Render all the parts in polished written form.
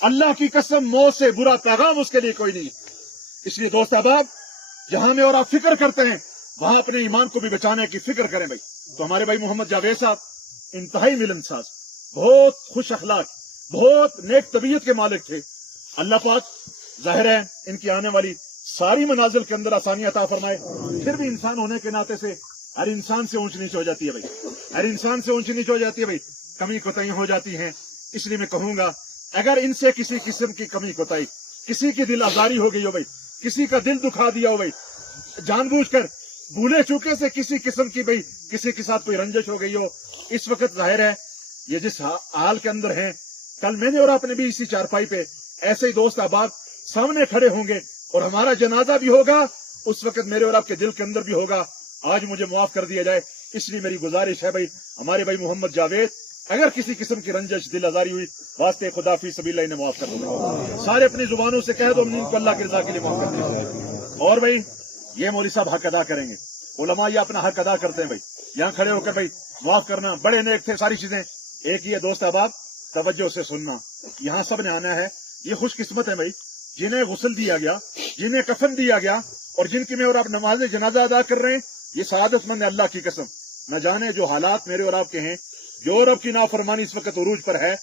अल्लाह की कसम, मौत से बुरा पैगाम उसके लिए कोई नहीं। इसलिए दोस्त अहबाब, जहां में और आप फिक्र करते हैं वहां अपने ईमान को भी बचाने की फिक्र करें भाई। तो हमारे भाई मोहम्मद जावेद साहब इंतहाई मिलनसाज, बहुत खुश अखलाक, बहुत नेक तबीयत के मालिक थे। अल्लाह पाक जाहिर है इनकी आने वाली सारी मनाजिल के अंदर आसानी अता फरमाए। फिर भी इंसान होने के नाते से हर इंसान से ऊंच नीच हो जाती है भाई, हर इंसान से ऊंच नीच हो जाती है भाई, कमी कोताही हो जाती है। इसलिए मैं कहूंगा अगर इनसे किसी किस्म की कमी कोताही, किसी की दिल आजारी हो गई हो भाई, किसी का दिल दुखा दिया हो भाई, जानबूझकर भूले चूके से किसी किस्म की भाई किसी के साथ कोई रंजिश हो गई हो, इस वक्त जाहिर है ये जिस हाल के अंदर है, कल मैंने और आपने भी इसी चारपाई पे ऐसे ही दोस्त अहबाब सामने खड़े होंगे और हमारा जनाजा भी होगा, उस वक्त मेरे और आपके दिल के अंदर भी होगा। आज मुझे माफ कर दिया जाए, इसलिए मेरी गुजारिश है भाई हमारे भाई मोहम्मद जावेद, अगर किसी किस्म की रंजिश दिल आजारी हुई, वास्ते खुदा फी सबील्लाह इन्हें माफ कर दो। सारे अपनी जुबानों से कह दो इनको अल्लाह के रजा के लिए माफ कर दो। और भाई ये मौलवी साहब हक अदा करेंगे, उलमा ये अपना हक अदा करते हैं भाई, यहाँ खड़े होकर भाई माफ करना, बड़े नेक थे, सारी चीजें एक ही है। दोस्त अहबाब तवज्जो से सुनना, यहाँ सब ने आना है। ये खुशकिस्मत है भाई जिन्हें गुस्ल दिया गया, जिन्हें कफन दिया गया और जिनकी में और आप नमाज जनाजा अदा कर रहे हैं, ये सआदतमंद है। अल्लाह की कसम न जाने जो हालात मेरे और आपके हैं, जो रब की नाफरमानी इस वक्त उरूज पर है,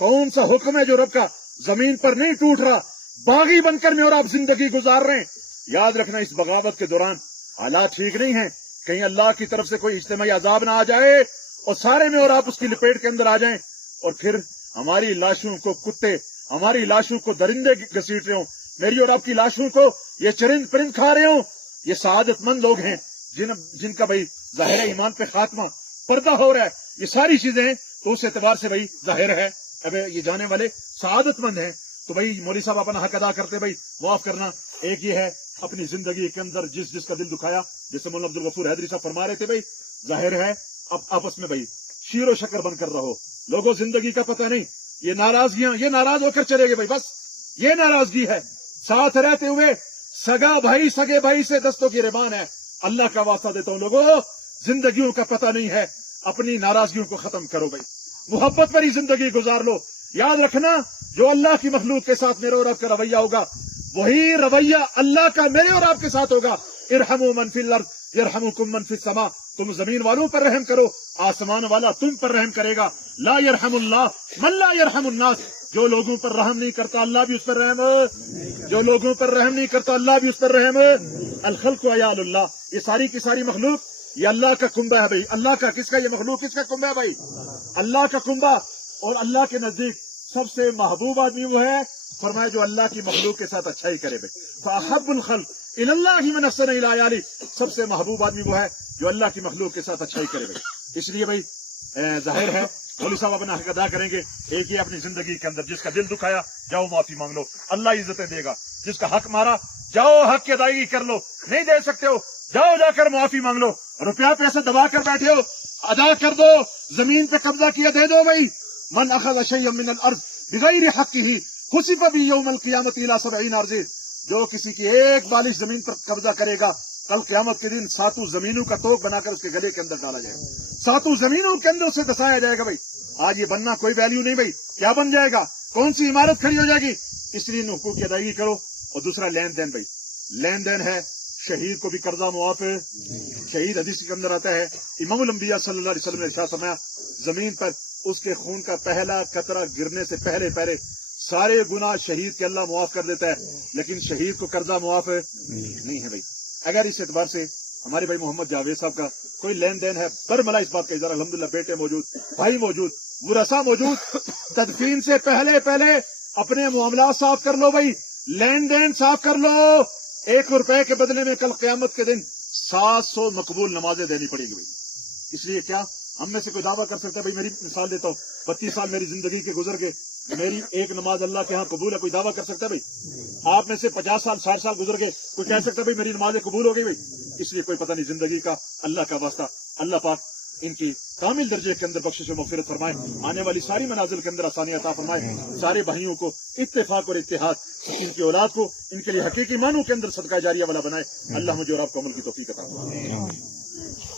कौन सा हुक्म है जो रब का जमीन पर नहीं टूट रहा, बागी बनकर में और आप जिंदगी गुजार रहे हैं। याद रखना इस बगावत के दौरान हालात ठीक नहीं है, कहीं अल्लाह की तरफ से कोई इज्तिमाई अजाब ना आ जाए और सारे में और आप उसकी लपेट के अंदर आ जाएं और फिर हमारी लाशों को कुत्ते, हमारी लाशों को दरिंदे घसीट रहे हो, मेरी और आपकी लाशों को ये चरिंद परिंद खा रहे हो। ये सआदतमंद लोग हैं जिनका भाई जाहिर ईमान पे खात्मा पर्दा हो रहा है। ये सारी चीजें तो उस एतबार से भाई जाहिर है अब ये जाने वाले सआदतमंद हैं। तो भाई मौलवी साहब अपना हक अदा करते भाई माफ करना। एक ये है अपनी जिंदगी के अंदर जिसका दिल दुखाया, जैसे मौलाना अब्दुल गफूर हैदरी साहब फरमा रहे थे भाई, जाहिर है अब आपस में भाई शीरो शक्कर बनकर रहो। लोगों जिंदगी का पता नहीं, ये नाराजगियां, ये नाराज होकर चले गए भाई, बस ये नाराजगी है। साथ रहते हुए सगा भाई सगे भाई से दस्तों की रेबान है। अल्लाह का वास्ता देता हूं लोगों, जिंदगियों का पता नहीं है, अपनी नाराजगियों को खत्म करो भाई, मोहब्बत भरी जिंदगी गुजार लो। याद रखना जो अल्लाह की मखलूक के साथ मेरे और आपका रवैया होगा, वही रवैया अल्लाह का मेरे और आपके साथ होगा। इरहमु मन फिल अर्द यरहमुकुम मन फिस समा, तुम जमीन वालों पर रहम करो, आसमान वाला तुम पर रहम करेगा। ला यरहमुल्लाह मन ला यरहमुन्नास, जो लोगों पर रहम नहीं करता अल्लाह भी उस पर रहम, जो लोगों पर रहम नहीं करता अल्लाह भी उस पर रहम। अल खल्क़ु अयालुल्लाह, ये सारी की सारी मखलूक ये अल्लाह का कुंबा है भाई, अल्लाह का। किसका ये मखलूक किसका कुंबा है भाई? अल्लाह का कुंबा। और अल्लाह के नजदीक सबसे महबूब आदमी वो है, फरमाया जो अल्लाह की मखलूक के साथ अच्छा ही करे भाई। फअहब्बुल खल्क़ इलल्लाहि मन अहसन इला अयाली, सबसे महबूब आदमी वो है जो अल्लाह की मखलूक के साथ अच्छा ही करे भाई। इसलिए भाई जाहिर है मौलवी साहब अपना हक अदा करेंगे। एक ही अपनी जिंदगी के अंदर जिसका दिल दुखाया जाओ माफी मांग लो, अल्लाह इज्जतें देगा। जिसका हक मारा जाओ हक की अदायगी कर लो, नहीं दे सकते हो जाओ जाकर माफी मांग लो। रुपया पैसे दबा कर बैठे हो अदा कर दो, जमीन पे कब्जा किया दे दो भाई। मन अखज़ शय्यन मिनल अर्ज़ बिगैरि हक़्क़िही खुसिफ़ बिही यौमल क़ियामति इला 70 अर्ज़, जो किसी की एक बालिश जमीन पर कब्जा करेगा, कल क़यामत के दिन 7 जमीनों का तोक बनाकर उसके गले के अंदर डाला जाएगा, 7 जमीनों के अंदर उसे दसाया जाएगा भाई। आज ये बनना कोई वैल्यू नहीं भाई, क्या बन जाएगा, कौन सी इमारत खड़ी हो जाएगी। इसलिए इन हुकूक की अदायगी करो। और दूसरा लेन देन भाई, लेन देन है, शहीद को भी कर्जा मुआफ है। शहीद हदीस के अंदर आता है, इमामुल अंबिया सल्लल्लाहु अलैहि वसल्लम ने इरशाद फरमाया, जमीन पर उसके खून का पहला कतरा गिरने से पहले पहले सारे गुनाह शहीद के अल्लाह मुआफ कर देता है, लेकिन शहीद को कर्जा मुआफ नहीं है भाई। अगर इस एतबार से हमारे भाई मोहम्मद जावेद साहब का कोई लेन देन है, बरमला इस बात का इजहार, अल्हम्दुलिल्लाह बेटे मौजूद, भाई मौजूद, मुरसा मौजूद, तदफीन से पहले पहले अपने मामला साफ कर लो भाई, लेन देन साफ कर लो। 1 रुपए के बदले में कल क़यामत के दिन 700 मकबूल नमाजें देनी पड़ेगी भाई। इसलिए क्या हम में से कोई दावा कर सकता है भाई, मेरी मिसाल देता हूँ, 32 साल मेरी जिंदगी के गुजर के, मेरी एक नमाज अल्लाह के यहाँ कबूल है, कोई दावा कर सकता है भाई? आप में से 50 साल 60 साल गुजर गए, कोई कह सकता है भाई मेरी नमाजें कबूल हो गई भाई? इसलिए कोई पता नहीं जिंदगी का। अल्लाह का वास्ता, अल्लाह पाक इनकी कामिल दर्जे के अंदर बख्शिश और मग़फ़िरत फरमाए, आने वाली सारी मनाजिल के अंदर आसानी अता फरमाए, सारे भाइयों को इत्तेफाक और इत्तेहाद, इनकी औलाद को इनके लिए हकीकी मानों के अंदर सदका जारिया वाला बनाए। अल्लाह मुझे और आपको अमल की तौफीक अता फरमाए।